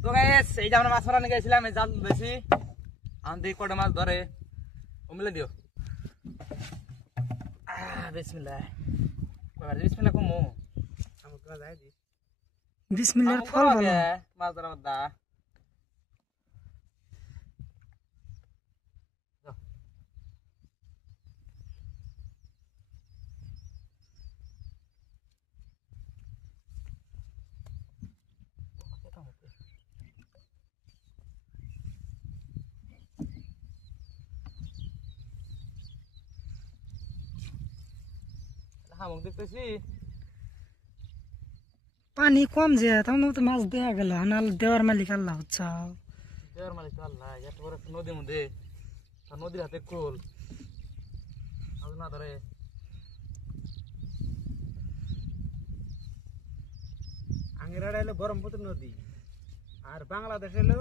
তো গাইস এই যে আমরা মাছ মারতে গেছিলাম, এই জাল বেশি আনতে কটা মাছ ধরে ওমলে দিও। বিসমিল্লাহ বাবা, বিসমিল্লাহ কমু আমাকে যাই দি। বিসমিল্লাহর ফল ভালো মাছ ধরা দা। হামুক দেখতেছি পানি কম যে তখন তো মাছ দেওয়া গেল, নাল দেওয়ার মালিক আল্লাহ হচ্ছে। দেওয়ার মালিক আল্লাহ। এত বড় নদীর মধ্যে, নদীর হাতে কোল না ধরে। আঙ্গিরাটা হলো ব্রহ্মপুত্র নদী, আর বাংলাদেশ হলো